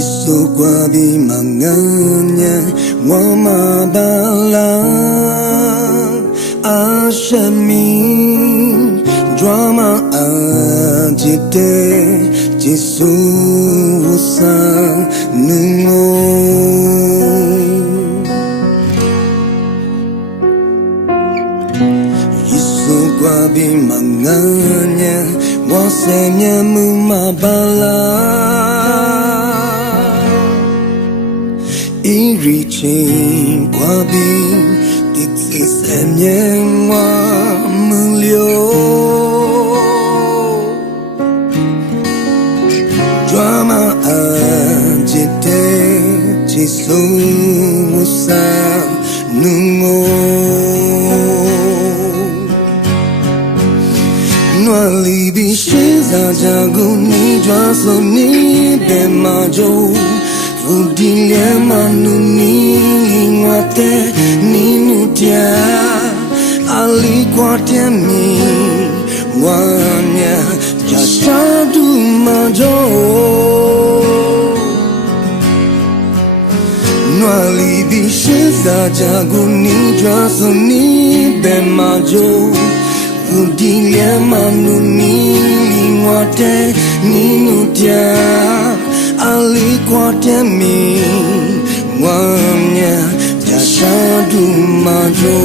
Isogwabi manganya wamabala ashami drama ajite jisusa numo Isogwabi manganya wasemya mumabala Reaching Guabi, Dixis and Yangwa Mulio Drama Ajite, Chisu Musa Numo Nwali Bishiza Jaguni Drasoni Bemajo Udilia manuni ngwate ninutia alikuwa mi wanya jashadu majo Nwali bishiza jaguni drasoni bemajo Udilia manuni ngwate ninutia alikuwa mi wanya jashadu majo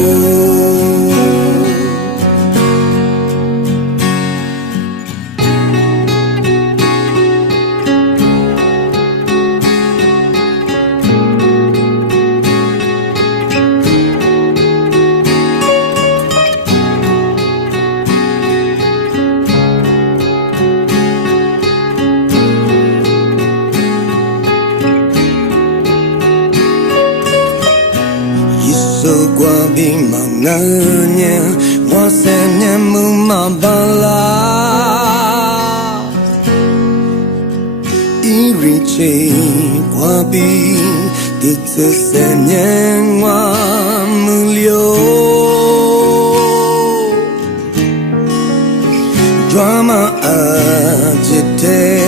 Isogwabi manganya wasenya mumabala Iriche Guabi Dixesenya mulio Drama ajite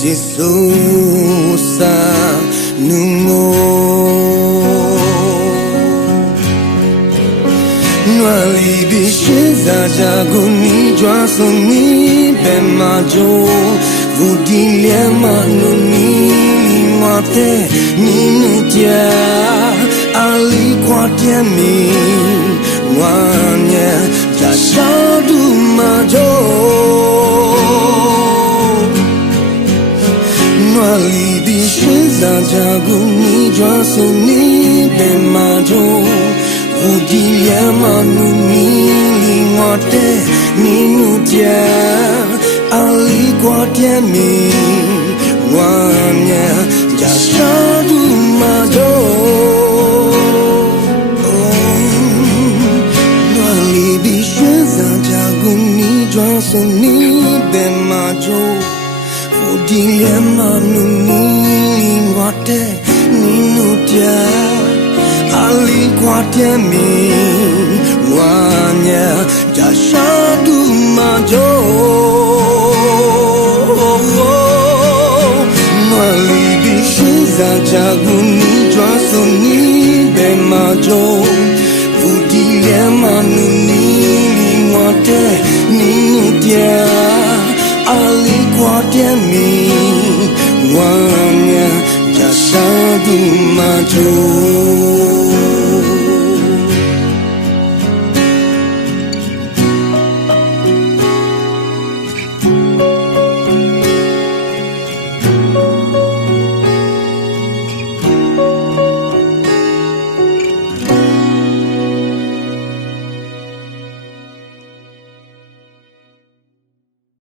jisusa numo Nwali bishiza jaguni drasoni bemajo Vudilia manuni mwate ninutia alikuwa mi wanya jashadu majo Nwali bishiza jaguni drasoni bemajo Udilia manuni ngwate ninutia alikuwa mi wanya jashadu majo Nwali bishiza jaguni drasoni bemajo Udilia manuni ngwate ninutia alikuwa mi wanya jashadu majo Nwali bishiza jaguni drasoni bemajo Vudilia manuni mwate ninutia alikuwa mi wanya jashadu majo